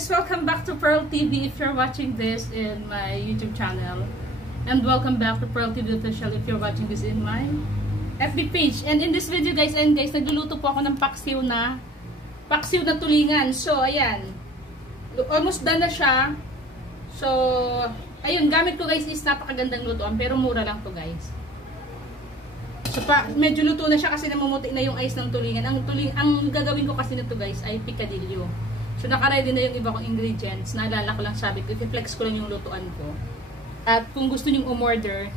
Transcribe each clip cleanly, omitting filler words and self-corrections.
guys, welcome back to Pearl TV if you're watching this in my YouTube channel. And welcome back to Pearl TV Official if you're watching this in my FB page. And in this video guys, nagluluto po ako ng paksiw na tulingan. So, ayan. Almost done na siya. So, ayun, gamit ko guys is napakagandang lutuan pero mura lang to guys. So, medyo luto na siya kasi namumuti na yung ice ng tulingan. Ang gagawin ko kasi nito guys ay picadillo. So, naka-ready na yung iba kong ingredients. Naalala ko lang, sabi ko, i-flex ko lang yung lutuan ko. At kung gusto nyo umorder,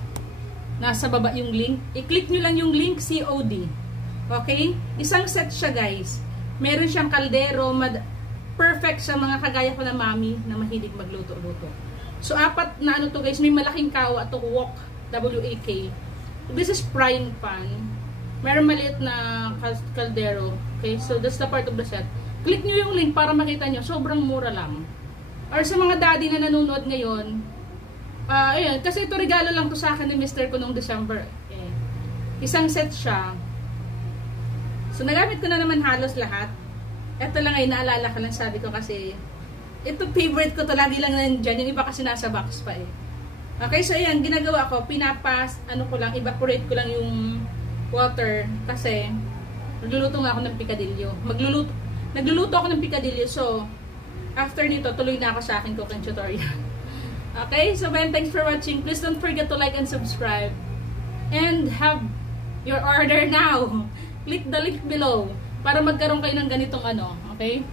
nasa baba yung link. I-click nyo lang yung link, COD. Okay? Isang set siya guys. Meron siyang kaldero, perfect sa mga kagaya ko na mami na mahilig magluto-luto. So, apat na ano to guys, may malaking kawa to wok, W-A-K. This is frying pan. Meron maliit na kaldero. Okay? So, that's the part of the set. Click nyo yung link para makita nyo. Sobrang mura lang. Or sa mga daddy na nanonood ngayon, ayun, kasi ito regalo lang to sa akin ni Mr. ko noong December. Okay. Isang set siya. So, nagamit ko na naman halos lahat. Ito lang ay naalala ko lang, sabi ko kasi, ito favorite ko to, lagi lang nandyan. Yung iba kasi nasa box pa eh. Okay, so ayan, ginagawa ko, evaporate ko lang yung water kasi nagluluto nga ako ng picadillo. Nagluluto ako ng picadillo, so after nito, tuloy na ako sa aking cooking tutorial. Okay, so man, thanks for watching. Please don't forget to like and subscribe. And have your order now. Click the link below para magkaroon kayo ng ganitong ano, okay?